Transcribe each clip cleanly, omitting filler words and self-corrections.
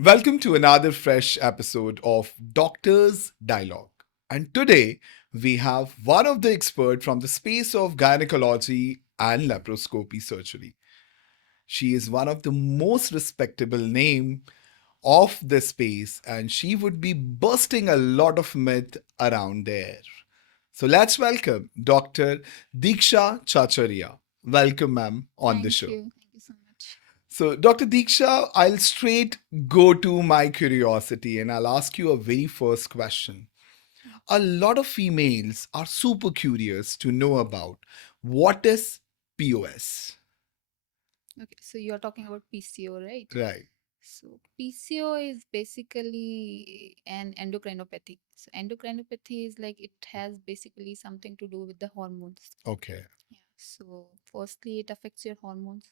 Welcome to another fresh episode of Doctor's Dialogue. And today we have one of the experts from the space of gynecology and laparoscopy surgery. She is one of the most respectable name of the space and she would be busting a lot of myth around there. So let's welcome Dr. Diksha Chacharia. Welcome ma'am on the Thank show. you. Thank you so much. So, Dr. Diksha, I'll straight go to my curiosity and I'll ask you a very first question. A lot of females are super curious to know about what is POS. Okay, so you're talking about PCO, right? Right. So PCO is basically an endocrinopathy. So endocrinopathy is like it has basically something to do with the hormones. Okay. Yeah. So firstly, it affects your hormones.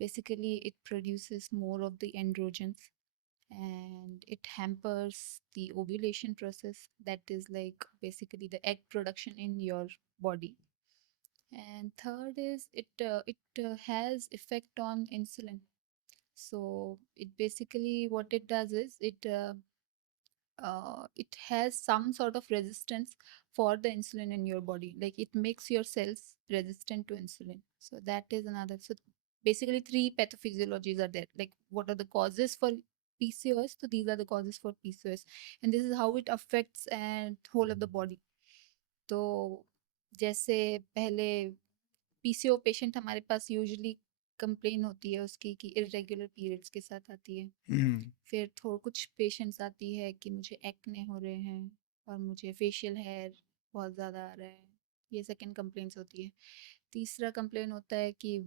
Basically, it produces more of the androgens and it hampers the ovulation process. That is like basically the egg production in your body. And third is it has effect on insulin. So it basically what it does is it has some sort of resistance for the insulin in your body, like it makes your cells resistant to insulin. So that is another. So basically three pathophysiologies are there, like what are the causes for PCOS. So these are the causes for PCOS, and this is how it affects and whole of the body. तो जैसे पहले PCO patient हमारे पास usually complain होती है उसकी कि irregular periods के साथ आती है। Mm. फिर थोड़ा कुछ पेशेंट्स आती है कि मुझे एक्ने हो रहे हैं और मुझे फेशियल हेयर बहुत ज़्यादा आ रहा है। ये सेकंड कंप्लेंट्स होती है। तीसरा कंप्लेन होता है कि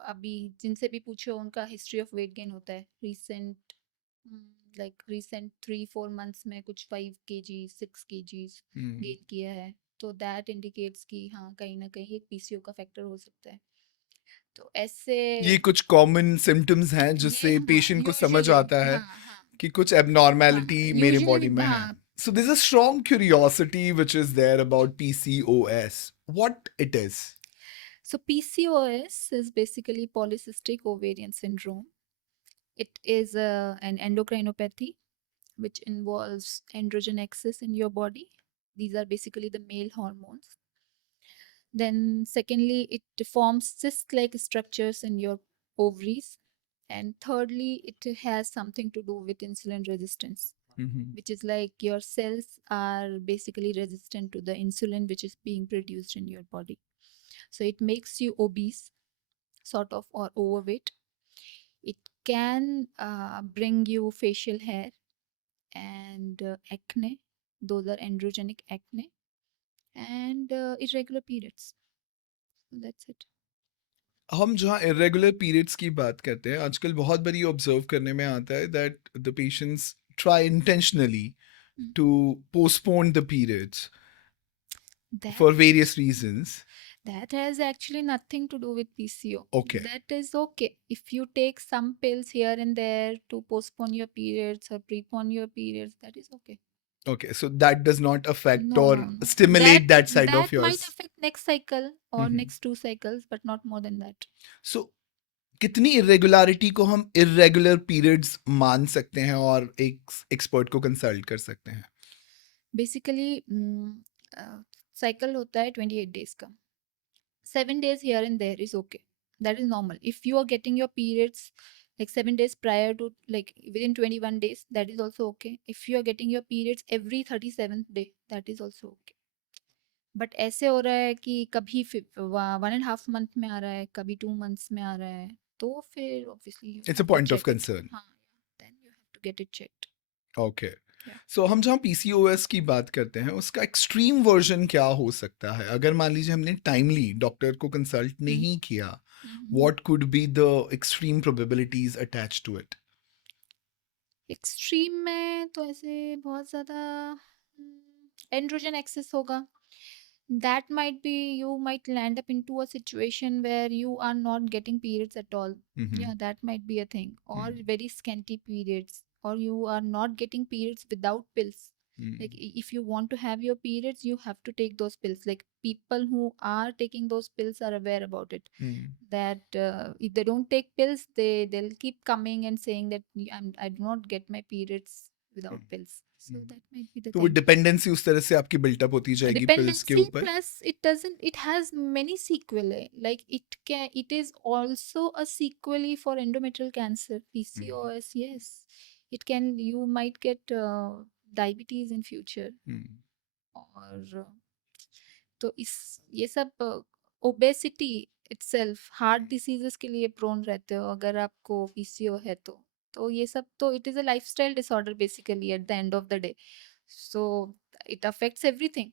अभी जिनसे भी पूछो उनका हिस्ट्री ऑफ वेट गेन होता है रिसेंट, लाइक रिसेंट 3-4 मंथ्स में कुछ 5 kg 6 kg Mm. गेन किया है। तो दैट इंडिकेट्स कि हाँ कहीं ना कहीं एक पीसीओ का फैक्टर हो सकता है। तो ऐसे ये कुछ कॉमन सिम्टम्स हैं ये जिससे हाँ पेशेंट को समझ यूजुअली आता है हाँ हाँ कि कुछ हाँ एबनॉर्मेलिटी मेरे यूजुअली बॉडी में है. हाँ। So there's a strong curiosity which is there about PCOS. What it is? So PCOS is basically polycystic ovarian syndrome. It is an endocrinopathy which involves androgen excess in your body. These are basically the male hormones. Then, secondly, it forms cyst like structures in your ovaries. And thirdly, it has something to do with insulin resistance, Mhm. which is like your cells are basically resistant to the insulin which is being produced in your body. So, it makes you obese, sort of, or overweight. It can bring you facial hair and acne. Those are androgenic acne and irregular periods. So that's it. हम जहाँ irregular periods की बात करते हैं आजकल बहुत बारी ऑब्जर्व करने में आता है that the patients try intentionally Mm. To postpone the periods That for various reasons. that has actually nothing to do with PCO. Okay. That is okay. If you take some pills here and there to postpone your periods or prepone your periods, that is okay. Okay, so that does not affect No, no, or no. That stimulate that side that of might yours. affect next cycle or Mhm. next 2 cycles, but not more than that. So कितनी इरेगुलरिटी को हम irregular periods मान सकते हैं और एक एक्सपर्ट को कंसल्ट कर सकते हैं? Basically, cycle होता है 28 days का. 7 days here and there is okay. That is normal. If you are getting your periods like 7 days prior to, like within 21 days, that is also okay. If you are getting your periods every 37th day, that is also okay. But ऐसे हो रहा है कि कभी 1.5 month में आ रहा है, कभी 2 months में आ रहा है, तो फिर obviously you it's a have to point of check it. Concern. हाँ, then you have to get it checked. Okay. Yeah so हम जहाँ पीसीओएस की बात करते हैं उसका एक्सट्रीम वर्जन क्या हो सकता है अगर मान लीजिए हमने टाइमली डॉक्टर को कंसल्ट नहीं किया. What could be the extreme probabilities attach to it? Extreme में तो ऐसे बहुत ज़्यादा एंड्रोजन एक्सेस होगा. That might be, you might land up into a situation where you are not getting periods at all. Yeah, that might be a thing. Or very scanty periods, or you are not getting periods without pills. Like if you want to have your periods, you have to take those pills. Like people who are taking those pills are aware about it. That if they don't take pills, they'll keep coming and saying that I do not get my periods without pills. So that might be the तो वो thing. Dependency उस तरह से आपकी बिल्टअप होती जाएगी पिल्स के Dependency ऊपर. plus it has many sequelae. Like it is also a sequelae for endometrial cancer, PCOS. Yes, it can, you might get diabetes in future. और तो इस ये सब ओबेसिटी इटसेल्फ हार्ट डिसीजेस के लिए प्रोन रहते हो अगर आपको पीसीओ है तो ये सब तो it is a lifestyle disorder basically at the end of the day. So it affects everything.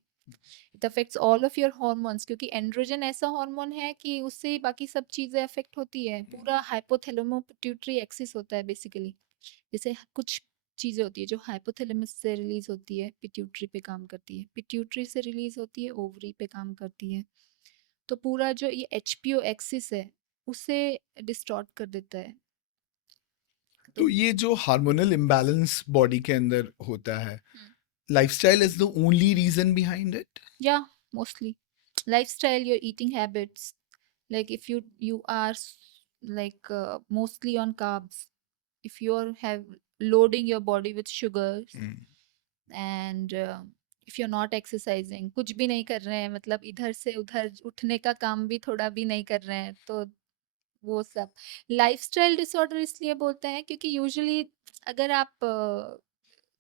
It affects all of your hormones क्योंकि एंड्रोजन ऐसा हार्मोन है कि उससे ही बाकी सब चीजें अफेक्ट होती है. पूरा हाइपोथैलेमो पिट्यूटरी एक्सिस होता है बेसिकली. जैसे कुछ चीज़ें होती है जो हाइपोथैलेमस से रिलीज होती है, पिट्यूटरी पे काम करती है, पिट्यूटरी से रिलीज होती है, ओवरी पे काम करती है. तो पूरा जो ये एचपीओ एक्सिस है उसे डिस्टॉर्ट कर देता है. तो ये जो हार्मोनल इम्बैलेंस बॉडी के अंदर होता है, lifestyle is the only reason behind it. या mostly lifestyle, your eating habits. Like if you are like mostly on carbs, if you're have loading your body with sugars and if you're not exercising, कुछ भी नहीं कर रहे हैं, मतलब इधर से उधर उठने का काम भी थोड़ा भी नहीं कर रहे हैं, तो वो सब लाइफस्टाइल डिसऑर्डर इसलिए बोलते हैं क्योंकि यूजुअली अगर आप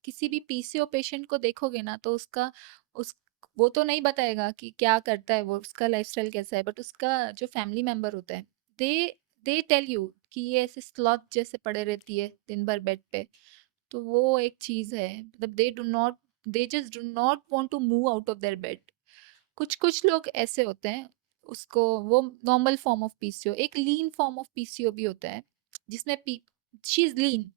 किसी भी पीसीओ पेशेंट को देखोगे ना तो उसका उस वो तो नहीं बताएगा कि क्या करता है वो, उसका लाइफस्टाइल कैसा है, बट उसका जो फैमिली मेंबर होता है दे दे टेल यू कि ये ऐसे स्लॉथ जैसे पड़े रहती है दिन भर बेड पे. तो वो एक चीज है, मतलब they just do not want to move out of their bed. कुछ कुछ लोग ऐसे होते हैं, उसको वो नॉर्मल फॉर्म ऑफ पीसीओ. एक लीन फॉर्म ऑफ पीसीओ भी होता है जिसमें she is lean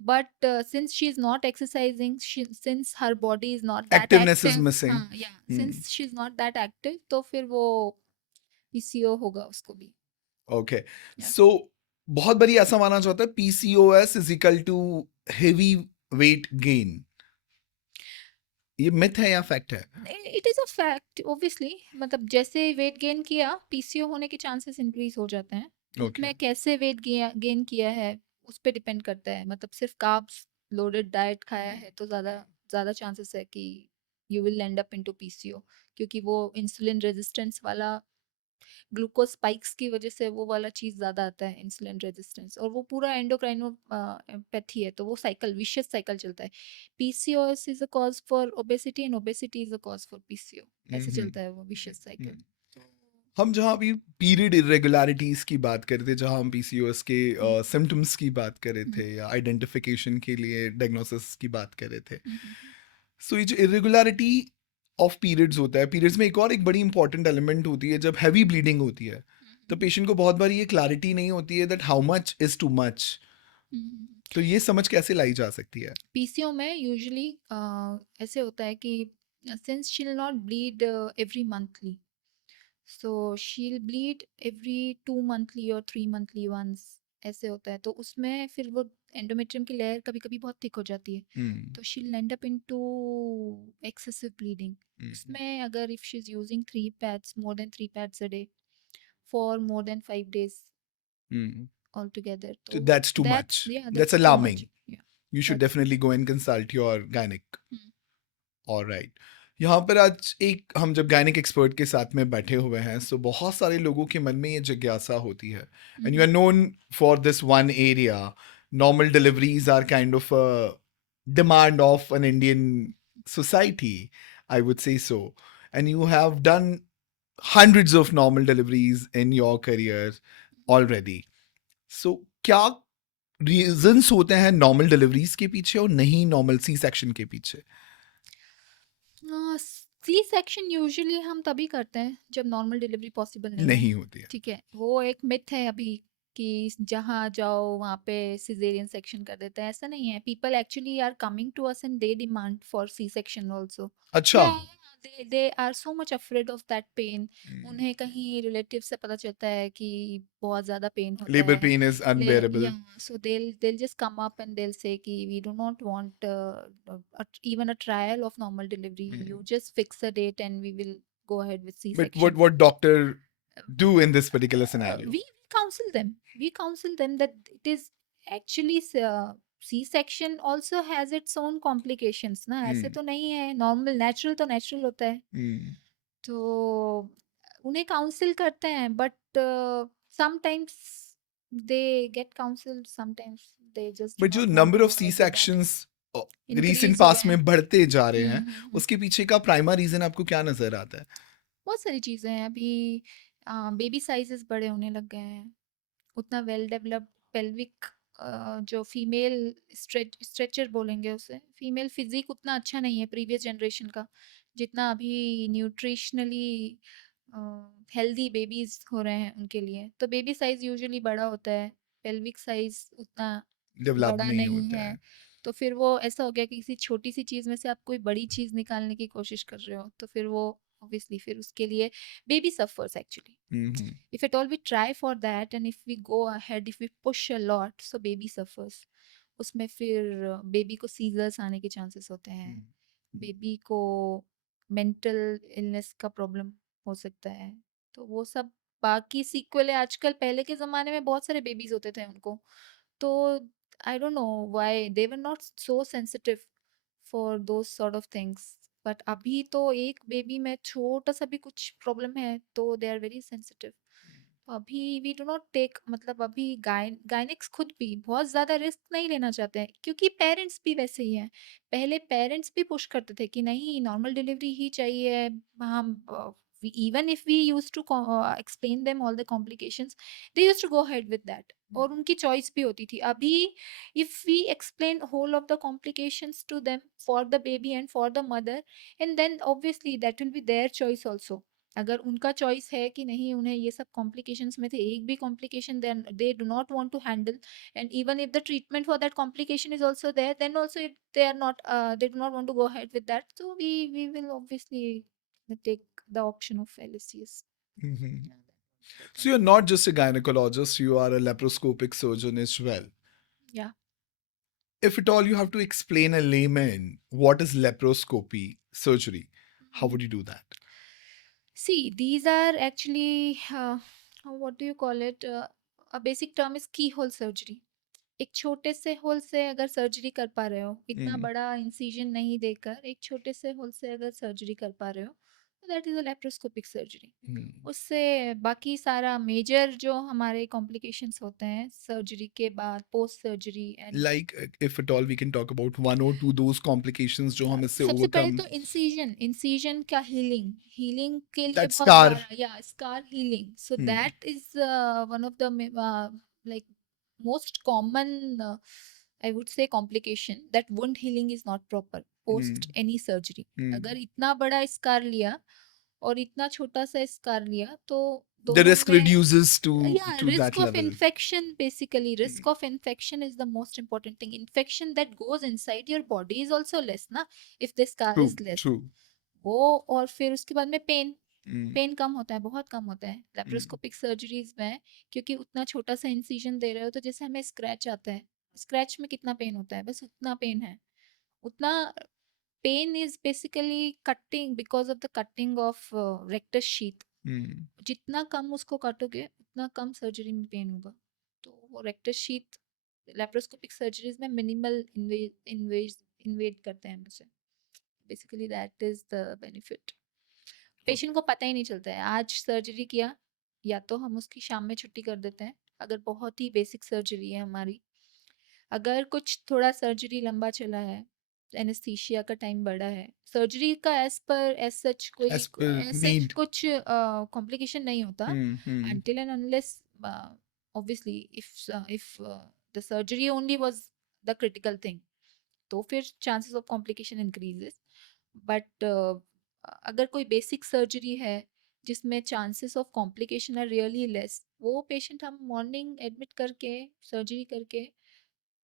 but since she is not exercising, since her body is not that activeness is active, missing. yeah, since she is not that active, तो फिर वो PCO होगा उसको भी. Okay, Yeah. सो बहुत बारी ऐसा माना जाता है PCOS is equal to heavy weight gain. ये मिथ है या फैक्ट है? It is a fact obviously. मतलब जैसे वेट गेन किया पीसीओ होने के चांसेस इंक्रीज हो जाते हैं. उसमें कैसे वेट गेन किया है उस पर डिपेंड करता है. मतलब सिर्फ कार्ब्स लोडेड डाइट खाया है तो ज़्यादा ज़्यादा चांसेस है कि you will and up into PCO, क्योंकि वो इंसुलिन रेजिस्टेंस वाला ग्लूकोज स्पाइक्स की वजह से वो वाला चीज़ ज़्यादा आता है, इंसुलिन रेजिस्टेंस, और वो पूरा एंडोक्राइनोपैथी है. तो वो साइकिल विशियस साइकिल चलता है. PCOS is a cause for obesity and obesity is a cause for PCO. ऐसे चलता है वो विशियस साइकिल. हम जहाँ अभी पीरियड इरेगुलरिटीज की बात कर रहे थे, जहाँ हम पीसीओएस के सिम्टम्स की बात कर रहे थे या आइडेंटिफिकेशन के लिए डायग्नोसिस की बात कर रहे थे, सो ये जो इरेगुलरिटी ऑफ पीरियड्स होता है, पीरियड्स में एक बड़ी इंपॉर्टेंट एलिमेंट होती है जब हैवी ब्लीडिंग होती है. तो पेशेंट को बहुत बार ये क्लैरिटी नहीं होती है that how much is too much. तो ये समझ कैसे लाई जा सकती है? पीसीओ में यूजुअली ऐसे होता है कि since she will not bleed every monthly, so she will bleed every 2 मंथली और 3 मंथली वंस. ऐसे होता है तो उसमें फिर वो एंडोमेट्रियम की लेयर कभी कभी बहुत थिक हो जाती है. तो she will and up into excessive bleeding. उसमें अगर if she is using 3 pads, more than 3 pads a day for more than 5 days altogether, So तो that's too much. yeah, That's too alarming. much. Yeah. You should That's- definitely go and consult your gynec. Hmm. All right. यहाँ पर आज एक हम जब gynaec expert के साथ में बैठे हुए हैं, सो बहुत सारे लोगों के मन में ये जिज्ञासा होती है. And you are known for this one area. Normal deliveries are kind of demand of an Indian society, I would say so. And you have done hundreds of normal deliveries in your career already. So क्या रीजंस होते हैं normal deliveries के पीछे और नहीं normal C section के पीछे? C section usually हम तभी करते हैं जब नॉर्मल डिलीवरी पॉसिबल नहीं होती है. ठीक है, वो एक मिथ है अभी कि जहाँ जाओ वहाँ पे सिजेरियन सेक्शन कर देते हैं. ऐसा नहीं है. People actually are coming to us and they demand for C section also. अच्छा. they are so much afraid of that pain. Mm. उन्हें कहीं रिलेटिव से पता चलता है कि बहुत ज़्यादा पेन होता Labor है. pain is unbearable. Yeah, so they'll just come up and they'll say कि we do not want even a trial of normal delivery. Mm. You just fix a date and we will go ahead with But C-section. what doctor do in this particular scenario? We counsel them. We counsel them that it is actually C-section also has its own complications ना. ऐसे Mm. तो नहीं है. Normal natural तो natural होता है. Mm. तो उन्हें काउंसिल करते हैं but sometimes they get counsel sometimes they just do But जो not want number to of go ahead with that. C-sections recent increase हो पास रहे हैं. में बढ़ते जा रहे हैं, हम्म. उसके पीछे का प्राइमरी रीजन आपको क्या नजर आता है? बहुत सारी चीजें हैं. अभी बेबी साइजेस बड़े होने लग गए हैं. उतना वेल डेवलप्ड पेल्विक जो फीमेल स्ट्रेचर बोलेंगे उसे, फीमेल फिजिक उतना अच्छा नहीं है प्रीवियस जनरेशन का, जितना अभी न्यूट्रिशनली हेल्दी बेबीज हो रहे हैं उनके लिए. तो बेबी साइज यूजुअली बड़ा होता है, पेल्विक साइज उतना डेवलप बड़ा नहीं नहीं होता है. है. तो फिर वो ऐसा हो गया कि किसी छोटी सी चीज में से आप कोई बड़ी चीज निकालने की कोशिश कर रहे हो, तो फिर वो ऑब्वियसली फिर उसके लिए baby suffers actually. Hmm. If at all we try for that and if we go ahead, if we push a lot, so baby suffers. उसमें फिर बेबी को सीजर्स आने के चांसेस होते हैं. बेबी को मेंटल इलनेस का प्रॉब्लम हो सकता है. तो वो सब बाकी सीक्वल है. आजकल पहले के ज़माने में बहुत सारे बेबीज होते थे उनको, तो I don't know why they were not so sensitive for those sort of things. But अभी तो एक बेबी में छोटा सा भी कुछ प्रॉब्लम है तो दे आर वेरी सेंसिटिव. अभी वी डू नॉट टेक, मतलब अभी गायनिक्स खुद भी बहुत ज़्यादा रिस्क नहीं लेना चाहते हैं, क्योंकि पेरेंट्स भी वैसे ही हैं. पहले पेरेंट्स भी पुश करते थे कि नहीं नॉर्मल डिलीवरी ही चाहिए. हम even if we use to explain them all the complications, they use to go head with that, और उनकी चॉइस भी होती थी. अभी if we explain whole of the complications to them for the baby and for the mother, and then obviously that will be their choice also. अगर उनका चॉइस है कि नहीं उन्हें ये सब कॉम्प्लिकेशंस में से एक भी complication then they do not want to handle, and even if the treatment for that complication is also there, then also if they are not they do not want to go ahead with that, so we will obviously take the option of LSCs. Mhm. Yeah, that was So you're not just a gynecologist, you are a laparoscopic surgeon as well. yeah. If at all you have to explain a layman what is laparoscopy surgery, how would you do that? See, these are actually what do you call it? A basic term is keyhole surgery. एक छोटे से होल से अगर सर्जरी कर पा रहे हो, इतना Mm. बड़ा इंसिजन नहीं देकर एक छोटे से होल से अगर सर्जरी कर पा रहे हो, तो that is a laparoscopic surgery. Mm. उससे बाकी सारा मेजर जो हमारे कॉम्प्लिकेशंस होते हैं सर्जरी के बाद, post surgery and Like if at all we can talk about one or two those complications जो हम इससे सबसे पहले overcome. तो इंसिजन का हीलिंग के लिए That बहुत scar. बड़ा, या scar healing. So Hmm. That is one of the like most common I would say complication, that wound healing is not proper post Hmm. any surgery. Hmm. अगर इतना बड़ा स्कार लिया और इतना छोटा सा स्कार लिया तो The दोनों risk में, reduces to yeah, that risk of level. infection, basically risk of infection is the most important thing. Infection that goes inside your body is also less ना, if the scar True. is less. True. वो और फिर उसके बाद में pen Mm. Pen कम होता है, बहुत कम होता है लेप्रोस्कोपिक सर्जरीज में, क्योंकि उतना छोटा सा इंसिजन दे रहे हो. तो जैसे हमें स्क्रैच आता है, स्क्रैच में कितना पेन होता है, बस उतना पेन है. उतना pain is basically cutting, because of the cutting of rectus sheath. Mm. जितना कम उसको काटोगे उतना कम सर्जरी में पेन होगा. तो वो रेक्टस शीथ लेप्रोस्कोपिक सर्जरीज में मिनिमल इन्वेड करते हैं उसे. Basically that is the benefit. Patient को पता ही नहीं चलता है. आज सर्जरी किया, या तो हम उसकी शाम में छुट्टी कर देते हैं अगर बहुत ही बेसिक सर्जरी है हमारी. अगर कुछ थोड़ा सर्जरी लंबा चला है, एनेस्थीसिया का टाइम बड़ा है, सर्जरी का एज सच कोई As per need. कुछ कॉम्प्लिकेशन नहीं होता Hmm. Hmm. until and unless obviously if the surgery only was the critical thing, तो फिर chances of complication increases. But अगर कोई बेसिक सर्जरी है जिसमें chances of complication are really less, वो पेशेंट हम मॉर्निंग एडमिट करके सर्जरी करके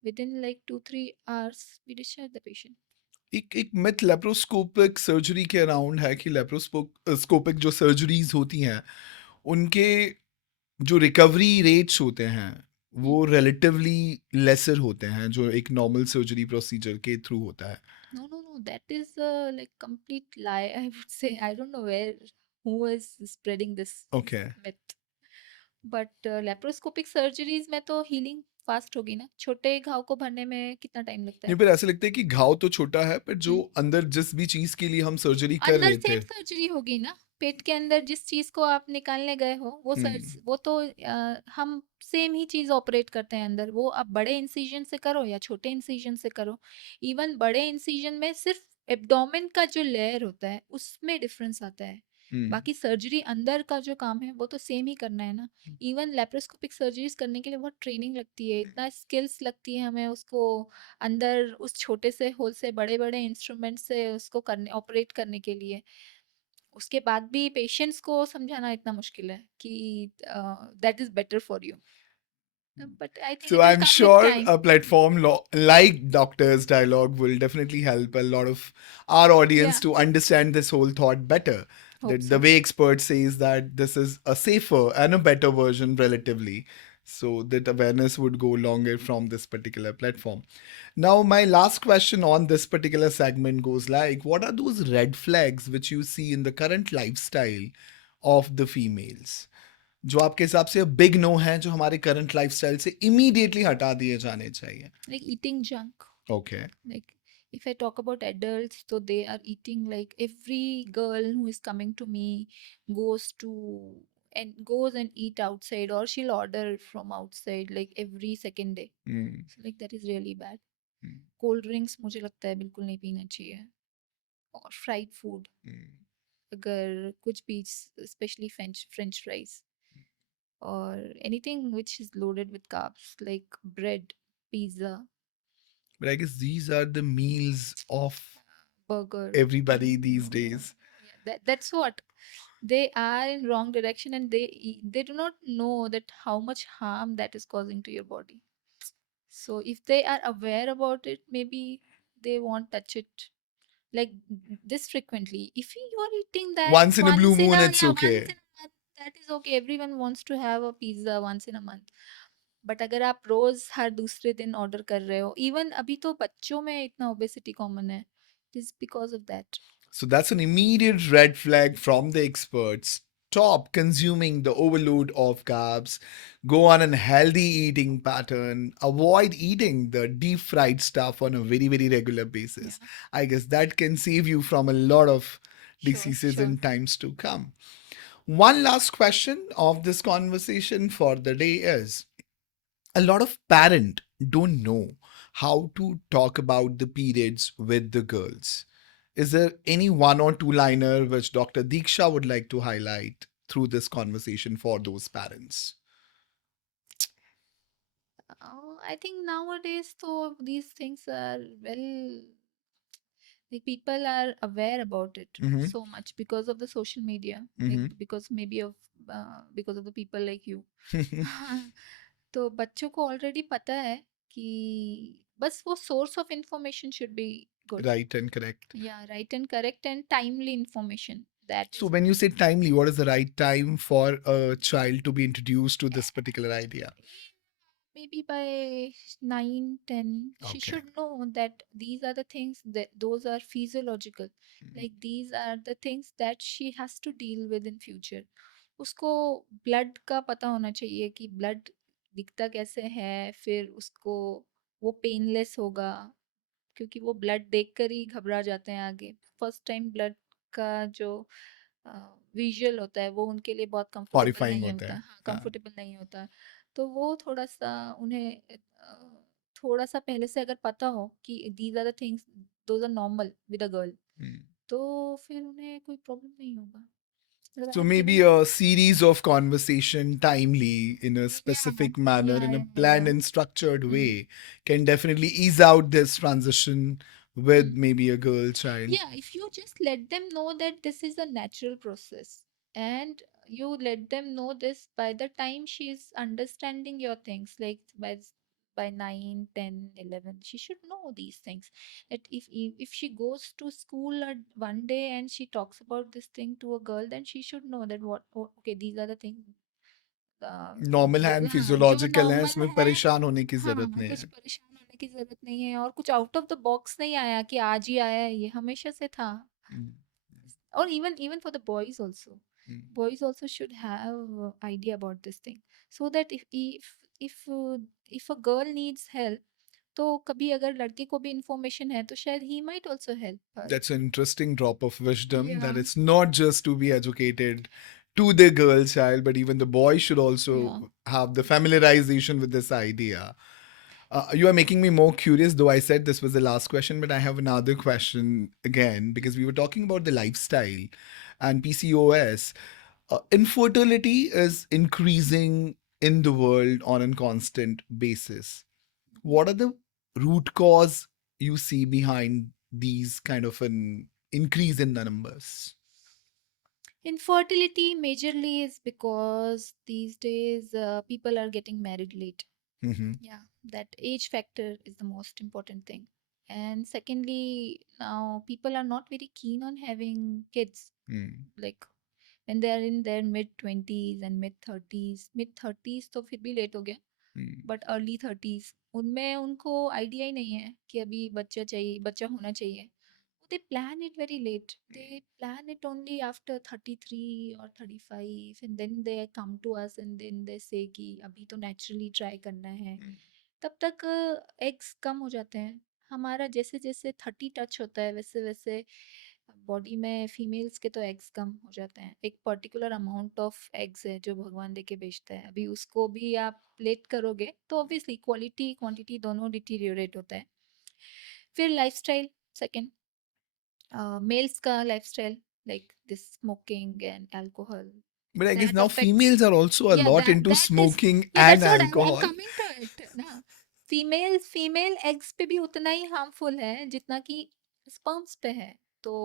within like 2-3 hours we discharge the patient. एक मिथ लेप्रोस्कोपिक सर्जरी के अराउंड है कि लेप्रोस्कोपिक जो सर्जरीज होती हैं उनके जो रिकवरी रेट्स होते हैं वो रिलेटिवली लेसर होते हैं जो एक नॉर्मल सर्जरी प्रोसीजर के थ्रू होता है. No. That is like complete lie. I would say I don't know who is spreading this okay. myth. But laparoscopic surgeries में तो हीलिंग फास्ट होगी ना. छोटे घाव को भरने में कितना टाइम लगता नहीं है? पर ऐसा लगता है कि घाव तो छोटा है पर जो अंदर जिस भी चीज के लिए हम सर्जरी कर अंदर रहे थे. सेम सर्जरी होगी ना. पेट के अंदर जिस चीज को आप निकालने गए हो वो तो हम सेम ही चीज ऑपरेट करते हैं अंदर. वो आप बड़े इंसिजन से करो या छोटे इंसिजन से करो. इवन बड़े इंसिजन में सिर्फ एब्डोमेन का जो लेयर होता है उसमें डिफरेंस आता है. बाकी सर्जरी अंदर का जो काम है वो तो सेम ही करना है ना. इवन लेप्रोस्कोपिक सर्जरीज करने के लिए बहुत ट्रेनिंग लगती है. इतना स्किल्स लगती है हमें उसको अंदर उस छोटे से होल से बड़े बड़े इंस्ट्रूमेंट से उसको करने ऑपरेट करने के लिए. उसके बाद भी पेशेंट्स को समझाना इतना मुश्किल है कि that is better for you. But I think So it will I'm come with sure time. a platform like Doctor's Dialogue will definitely help a lot of our audience या to understand this whole thought better. Hope That the so. way expert says that this is a safer and a better version relatively, so that awareness would go longer from this particular platform. Now, my last question on this particular segment goes like, what are those red flags which you see in the current lifestyle of the females? जो आपके हिसाब से big no है जो हमारे current lifestyle से इमीडिएटली हटा दिए जाने चाहिए. Like eating junk. Okay. Like if I talk about adults, so they are eating, like every girl who is coming to me goes to goes and eat outside, or she'll order from outside like every second day. So like that is really bad. Cold drinks मुझे लगता है बिल्कुल नहीं पीना चाहिए. और fried food, अगर कुछ भी, especially French fries, or anything which is loaded with carbs like bread, pizza, But I guess these are the meals of burger. everybody these days. Yeah, that's what they are in wrong direction, and they do not know that how much harm that is causing to your body. So if they are aware about it, maybe they won't touch it like this frequently. If you are eating that Once in a blue moon, it's once okay. in a month, that is okay. Everyone wants to have a pizza once in a month. But अगर आप रोज हर दूसरे दिन ऑर्डर कर रहे हो, इवन अभी तो बच्चों में इतना ओबेसिटी कॉमन है, it is because of that. So that's an immediate red flag from the experts. Stop consuming the overload of carbs. Go on a healthy eating pattern. Avoid eating the deep fried stuff on a very, very regular basis. Yeah. I guess that can save you from a lot of diseases Sure. in times to come. One last question of this conversation for the day is, a lot of parents don't know how to talk about the periods with the girls. Is there any one or two liner which Dr. Deeksha would like to highlight through this conversation for those parents? I think nowadays, though, these things are well, like people are aware about it Mhm. so much because of the social media, Mhm. like because maybe of because of the people like you. तो बच्चों को ऑलरेडी पता है कि बस वो source of information should be good. Right and correct. या right and correct and timely information. That So is when you say timely, what is the right time for a child to be introduced to this particular idea? maybe by 9, 10, she Okay. should know that these are the things, that those are physiological. Like these are the things that she has to deal with in future. उसको ब्लड का पता होना चाहिए कि ब्लड दिखता कैसे है, फिर उसको वो पेनलेस होगा, क्योंकि वो ब्लड देखकर ही घबरा जाते हैं आगे. फर्स्ट टाइम ब्लड का जो विजुअल होता है वो उनके लिए बहुत कंफर्टेबल Horrifying नहीं होता होता. है. हाँ, हाँ. कंफर्टेबल नहीं होता. तो वो थोड़ा सा उन्हें थोड़ा सा पहले से अगर पता हो कि these are the things, those are normal with a girl, तो फिर उन्हें कोई प्रॉब्लम नहीं होगा. मतलब So I have maybe given. a series of conversation timely in a specific manner, in a planned and structured way, can definitely ease out this transition with maybe a girl child. Yeah, if you just let them know that this is a natural process, and you let them know this by the time she is understanding your things, like by by 9, 10, 11, she should know these things. That if she goes to school at one day and she talks about this thing to a girl, then she should know that what, oh, okay, these are the things normal है जो एंड हाँ जो फिजियोलॉजिकल है, नॉर्मल इसमें है। परेशान होने की जरूरत हाँ, नहीं कुछ है. परेशान होने की ज़रूरत नहीं है और कुछ आउट ऑफ द बॉक्स नहीं आया कि आज ही आया है, ये हमेशा से था। Mm, Or even for the boys also. mm. Boys also should have idea about this thing, so that if a girl needs help, तो कभी अगर लड़के को भी information है तो शायद he might also help her. That's an interesting drop of wisdom, that Yeah, it's not just to be educated to the girl child, but even the boy should yeah. also have the familiarization with this idea. You are making me more curious, though I said this was the last question, but I have another question again, because we were talking about the lifestyle and PCOS. Infertility is increasing in the world on a constant basis. What are the root cause you see behind these kind of an increase in the numbers? Infertility majorly is because these days people are getting married late. Mm-hmm. Yeah, that age factor is the most important thing. And secondly, now people are not very keen on having kids. Mm. Like when they are in their mid 20s and mid 30s तो फिर भी लेट हो गया, Mm. But early 30s उनमें उनको आइडिया ही नहीं है कि अभी बच्चा होना चाहिए. They plan it very late. They plan it only after 33 or 35, and then they come to us and then they say कि अभी तो naturally try करना है. तब तक एग्स कम हो जाते हैं. हमारा जैसे जैसे 30 टच होता है वैसे वैसे बॉडी में फीमेल्स के तो एग्स कम हो जाते हैं. एक पर्टिकुलर अमाउंट ऑफ एग्स है जो भगवान दे के बेचता है. अभी उसको भी आप लेट करोगे तो ऑब्वियसली क्वालिटी क्वांटिटी दोनों डिटीरियोरेट होता है. फिर लाइफस्टाइल सेकंड, males का lifestyle, like this smoking and alcohol, But I guess that now affects. females are also a Yeah, lot that into that is. smoking Yeah, and that's what I'm alcohol. coming to it ना. Female eggs पे भी उतना ही harmful है जितना कि sperms पे है. तो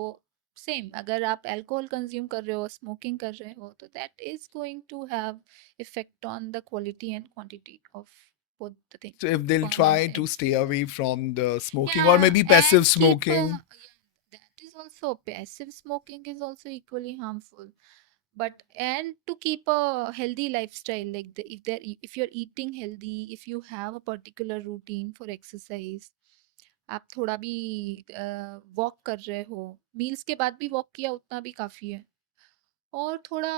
सेम अगर आप अल्कोहल कंज्यूम कर रहे हो, स्मोकिंग कर रहे हो, तो that is going to have effect on the quality and quantity of both the So things, if they'll sperm and try to eggs. stay away from the smoking or Yeah, maybe and passive keep smoking. yeah, that is also passive smoking is also equally harmful. But and to keep a healthy lifestyle, like if you're eating healthy, if you have a particular routine for exercise, आप थोड़ा भी वॉक कर रहे हो, मील्स के बाद भी वॉक किया उतना भी काफी है. और थोड़ा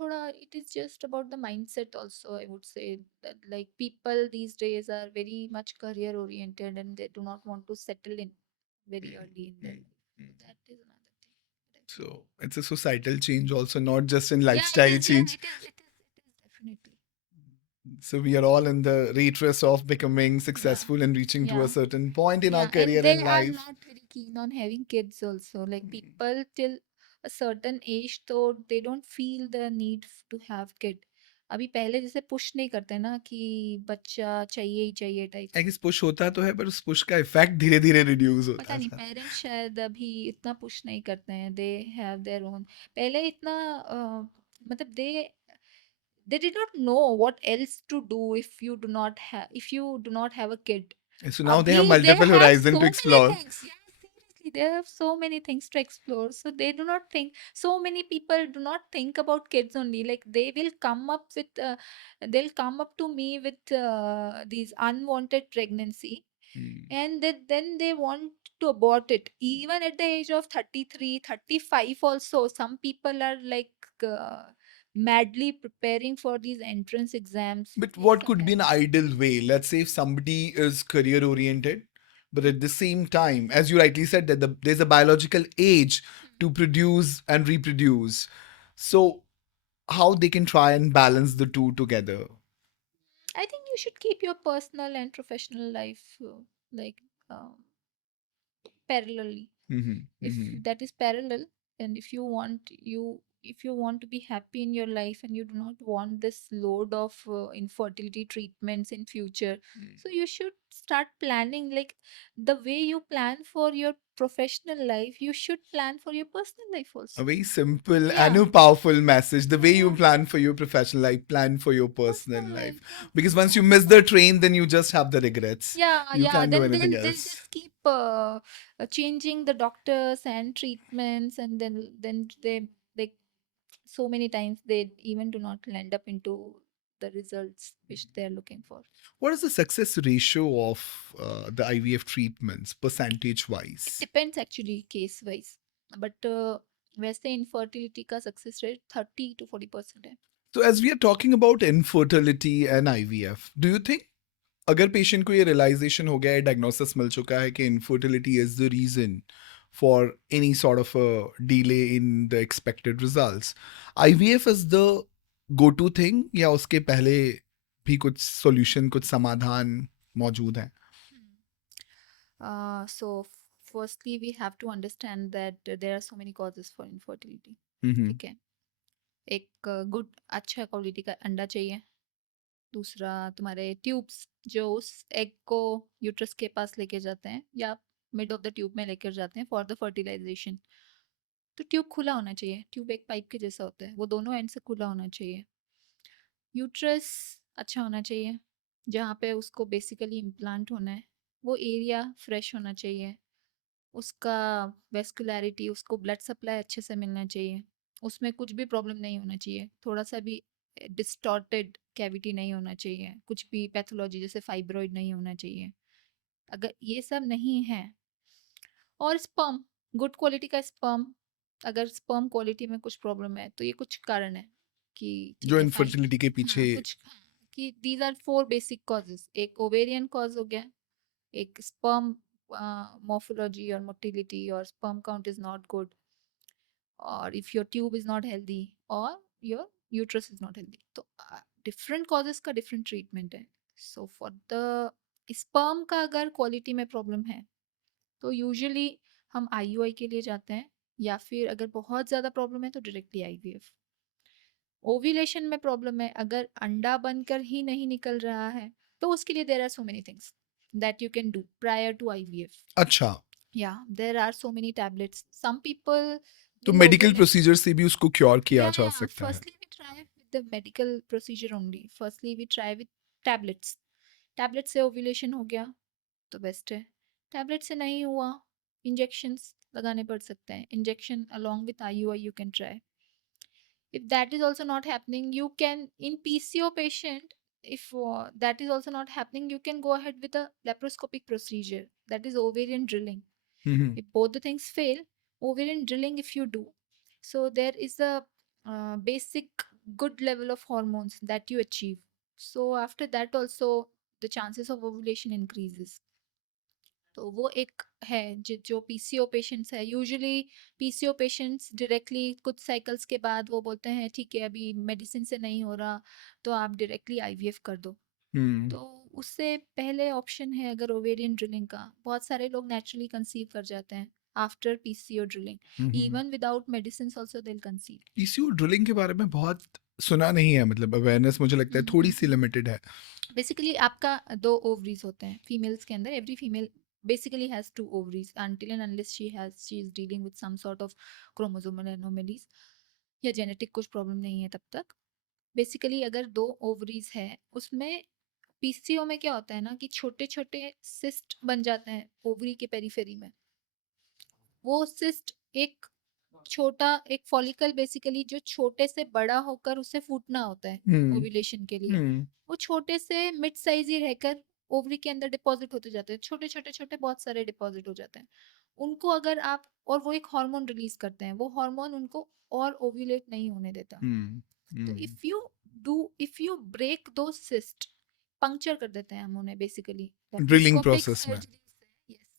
it is just about the mindset also. I would say that like people these days are very much career oriented and they do not want to settle in very Mm, early in their mm, life. mm. So that is another thing that I feel. So it's a societal change also, not just in Yeah, it lifestyle is. Yeah, change. it is definitely. So we are all in the rat race of becoming Yeah, successful and reaching to a yeah, certain point in our yeah. And career they and are life. not very keen on having kids also. Like people till a certain age, though they don't feel the need to have kid. अभी पहले जैसे पुश नहीं करते ना कि बच्चा चाहिए ही चाहिए टाइप आई से. गेस पुश होता तो है, पर उस पुश का इफेक्ट धीरे धीरे रिड्यूस पता होता नहीं था. पेरेंट्स शायद अभी इतना पुश नहीं करते हैं. They have their own. पहले इतना मतलब they did not know what else to do if you do not have a kid. So now they Abhi have they multiple have horizon so to many explore. things. Yeah, seriously, they have so many things to explore. So they do not think. So many people do not think about kids only. Like they will come up with, they'll come up to me with these unwanted pregnancy, Hmm. and then they want to abort it even at the age of 33, 35. Also some people are like madly preparing for these entrance exams. But ये what सब could be है. an ideal way? Let's say if somebody is career oriented, but at the same time, as you rightly said, that there's a biological age to produce and reproduce. So how they can try and balance the two together? I think you should keep your personal and professional life like um, parallelly. Mm-hmm. If Mm-hmm. that is parallel, and if you want, you if you want to be happy in your life and you do not want this load of infertility treatments in future, so you should start planning, like the way you plan for your professional life, you should plan for your personal life A also. very simple and Yeah. a powerful message. The way you Yeah. plan for your professional life, plan for your personal Personal life. life. Yeah. Because once you miss the train, then you just have the regrets. Yeah, You yeah. can't do Then anything they'll else. just keep changing the doctors and treatments, and then they, like, so many times they even do not land up into the results which they're looking for. What is the success ratio of the IVF treatments, percentage It wise? depends actually case wise, but वैसे infertility का success rate 30 to 40% है. So, as we are talking about infertility and IVF, do you think अगर पेशेंट को ये रियलाइजेशन हो गया है, डायग्नोसिस मिल चुका है कि infertility is the reason for any sort of a delay in the expected results, IVF is the go to thing, या उसके पहले भी कुछ सॉल्यूशन, कुछ समाधान मौजूद हैं? So firstly we have to understand that there are so many causes for infertility. हम्म ठीक है, एक गुड अच्छा क्वालिटी का अंडा चाहिए, दूसरा तुम्हारे ट्यूब्स जो उस एग को यूट्रस के पास लेके जाते हैं या मिड ऑफ द ट्यूब में लेकर जाते हैं फॉर द फर्टिलाइजेशन, तो ट्यूब खुला होना चाहिए, ट्यूब एक पाइप के जैसा होता है, वो दोनों एंड से खुला होना चाहिए। यूट्रस अच्छा होना चाहिए जहाँ पे उसको बेसिकली इम्प्लांट होना है, वो एरिया फ्रेश होना चाहिए, उसका वेस्कुलैरिटी, उसको ब्लड सप्लाई अच्छे से मिलना चाहिए, उसमें कुछ भी प्रॉब्लम नहीं होना चाहिए, थोड़ा सा भी डिस्टॉर्टेड कैविटी नहीं होना चाहिए, कुछ भी पैथोलॉजी जैसे फाइब्रॉइड नहीं होना चाहिए। अगर ये सब नहीं है, और स्पर्म, गुड क्वालिटी का स्पर्म, अगर स्पर्म क्वालिटी में कुछ प्रॉब्लम है तो ये कुछ कारण है कि जो ठीक है फाइन। इनफर्टिलिटी के पीछे हाँ, कुछ हाँ, कि दीज आर 4 बेसिक कॉजेस, एक ओवेरियन कॉज हो गया, एक sperm morphology or motility or sperm count is not good, or if your tube is not healthy or your uterus is not healthy, तो different causes का different treatment है। So for the sperm का अगर quality में problem है तो usually हम IUI के लिए जाते हैं, या फिर अगर बहुत ज़्यादा प्रॉब्लम है तो डायरेक्टली IVF। ओव्यूलेशन में प्रॉब्लम है, अगर अंडा बनकर ही नहीं निकल रहा है तो उसके लिए there are so many things that you can do prior to IVF। अच्छा, Yeah, there are so many tablets. Some people तो will मेडिकल ovulate. प्रोसीजर से भी उसको क्योर किया जा Yeah. सकता है? Firstly, we try with the medical procedure only. Firstly, we try with tablets. Tablet से ovulation हो गया तो बेस्ट है। टैबलेट से नहीं हुआ, इंजेक्शंस लगाने पड़ सकते हैं। Injection along with IUI you can try. If that is also not happening, you can, in PCO patient, if that is also not happening, you can go ahead with a laparoscopic procedure, that is ovarian drilling. If both the things fail, ovarian drilling if you do, so there is a basic good level of hormones that you achieve, so after that also the chances of ovulation increases. तो वो एक है जो PCO patients है, usually PCO patients directly कुछ साइकिल्स के बाद वो बोलते हैं ठीक है अभी मेडिसिन से नहीं हो रहा तो आप डायरेक्टली IVF कर दो। तो उससे पहले ऑप्शन है अगर ओवेरियन ड्रिलिंग का, बहुत सारे लोग नेचुरली कंसीव कर जाते हैं after PCO drilling, even without medicine also they will conceive. PCO drilling के बारे में बहुत सुना नहीं है, मतलब अवेयरनेस मुझे लगता है थोड़ी सी लिमिटेड है। बेसिकली आपका 2 ओवरीज होते हैं फीमेल्स के अंदर, every female basically has 2 ovaries until and unless she is dealing with some sort of chromosomal anomalies या जेनेटिक कुछ प्रॉब्लम नहीं है तब तक। बेसिकली अगर 2 ओवरीज है, उसमें PCO में क्या होता है ना कि छोटे छोटे सिस्ट बन जाते हैं ओवरी के पेरिफेरी में। वो सिस्ट एक छोटा एक फॉलिकल बेसिकली जो छोटे से बड़ा होकर उसे फूटना होता है ओव्यूलेशन के लिए, वो छोटे से मिड साइज ही रहकर ओवरी के अंदर डिपॉजिट होते जाते हैं, छोटे छोटे छोटे बहुत सारे डिपॉजिट हो जाते हैं। उनको अगर आप, और वो एक हार्मोन रिलीज करते हैं, वो हार्मोन उनको और ओव्यूलेट नहीं होने देता। तो इफ यू ब्रेक दो सिस्ट, पंक्चर कर देते हैं हम उन्हें बेसिकली ड्रिलिंग प्रोसेस में। yes,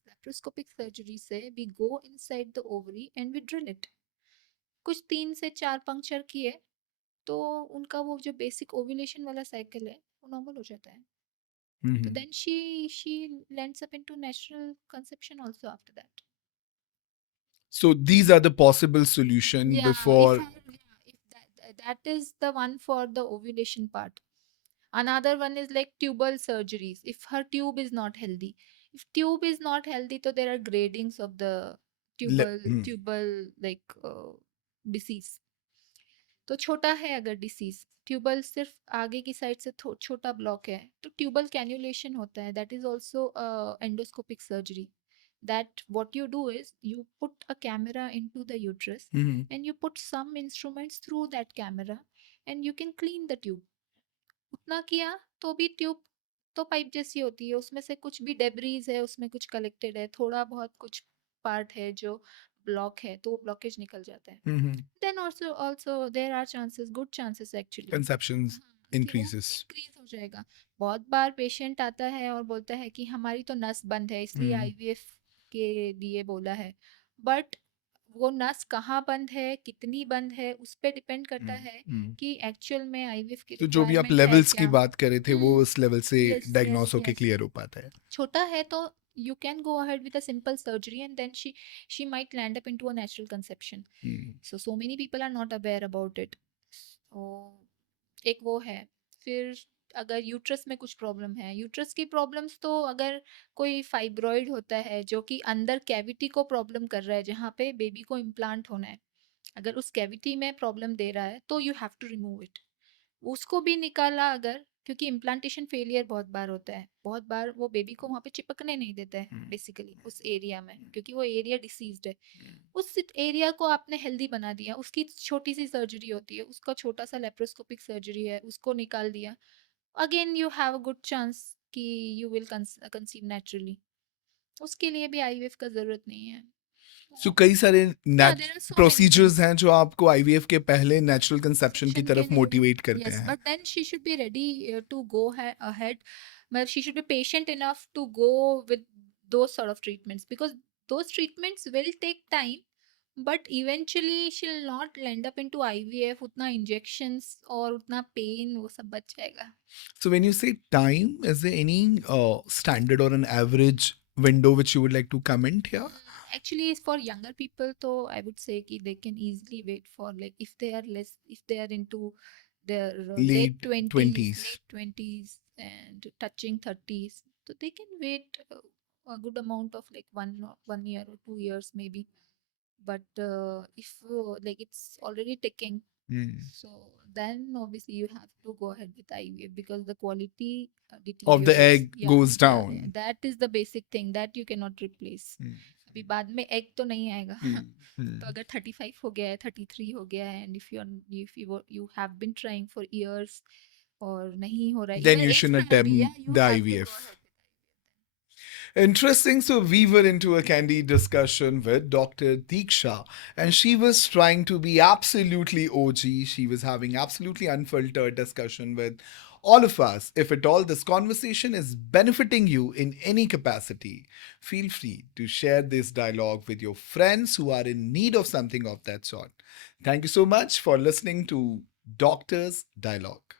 laparoscopic surgery से we go inside the ovary and we drill it। कुछ 3 से 4 पंक्चर किए तो उनका वो जो बेसिक ओव्यूलेशन वाला साइकिल है वो नॉर्मल हो जाता है। तो then she lands up into natural conception also after that। So these are the possible solution Yeah, before that is the one for the ovulation part. Another one is like tubal surgeries. If her tube is not healthy, if tube is not healthy, so there are gradings of the tubal like disease. तो छोटा है अगर disease, tubal सिर्फ आगे की साइड से छोटा ब्लॉक है, तो ट्यूबल कैन्युलेशन होता है. That is also endoscopic surgery. That what you do is you put a camera into the uterus and you put some instruments through that camera and you can clean the tube. उतना किया तो भी ट्यूब तो पाइप जैसी होती है, उसमें से कुछ भी डेब्रीज है, उसमें कुछ कलेक्टेड है, थोड़ा बहुत कुछ पार्ट है जो ब्लॉक है, तो वो ब्लॉकेज निकल जाता है. Then also there are chances, good chances actually, conceptions कि वो increases. इंक्रीज हो जाएगा. बहुत बार पेशेंट आता है और बोलता है कि हमारी तो नस बंद है इसलिए आईवीएफ के लिए बोला है. बट वो नस कहाँ बंद है, कितनी बंद है, उस पे डिपेंड करता है कि एक्चुअल में आईवीएफ की तो जो भी आप रिक्वायरमेंट है लेवल्स की क्या. बात कर रहे थे वो उस लेवल से Yes, डायग्नोस yes, होके yes. क्लियर हो पाता है. छोटा है तो you can go ahead with a simple surgery and then she might land up into a natural conception. So many people are not aware about it. So एक वो है. फिर अगर यूट्रस में कुछ प्रॉब्लम है, यूट्रस की प्रॉब्लम्स तो अगर कोई फाइब्रॉइड होता है जो कि अंदर कैविटी को प्रॉब्लम कर रहा है, जहाँ पे बेबी को इम्प्लांट होना है, अगर उस कैविटी में प्रॉब्लम दे रहा है तो you have to remove it. उसको भी निकाला अगर, क्योंकि इम्प्लांटेशन फेलियर बहुत बार होता है, बहुत बार वो बेबी को वहाँ पे चिपकने नहीं देता है बेसिकली उस एरिया में, क्योंकि वो एरिया डिसीज्ड है. उस एरिया को आपने हेल्दी बना दिया, उसकी छोटी सी सर्जरी होती है, उसका छोटा सा लेप्रोस्कोपिक सर्जरी है, उसको निकाल दिया, again you have a good chance कि यू विल कंसीव नेचुरली. उसके लिए भी आईवीएफ का जरूरत नहीं है. सो कई सारे Yeah, there are so many procedures things. हैं जो आपको आईवीएफ के पहले नेचुरल कंसेप्शन की Conception तरफ के लिए, मोटिवेट करते yes, हैं. but then she should be ready to go ahead. But she should be patient enough to go with those sort of treatments, because those treatments will take time, but eventually she'll not end up into IVF. उतना injections और उतना pain वो सब बच जाएगा. So when you say time, is there any standard or an average window which you would like to comment here? Actually, for younger people, so I would say कि they can easily wait for, like, if they are less, if they are into their late Late 20s, 20s. late 20s and touching 30s, so they can wait a good amount of like 1 year or 2 years maybe. But if like it's already ticking, so then obviously you have to go ahead with IVF, because the quality Of the deteriorates. egg goes Yeah, down. that is the basic thing that you cannot replace. अभी बाद में एग तो नहीं आएगा. तो अगर 35 हो गया है, 33 हो गया है, and if you have been trying for years और नहीं हो रहा है, Then even you age shouldn't खराब भी है, attempt you the have to go IVF. ahead with IVF. Interesting. So we were into a candid discussion with Dr. Deeksha, and she was trying to be absolutely OG. She was having absolutely unfiltered discussion with all of us. If at all this conversation is benefiting you in any capacity, feel free to share this dialogue with your friends who are in need of something of that sort. Thank you so much for listening to Doctor's Dialogue.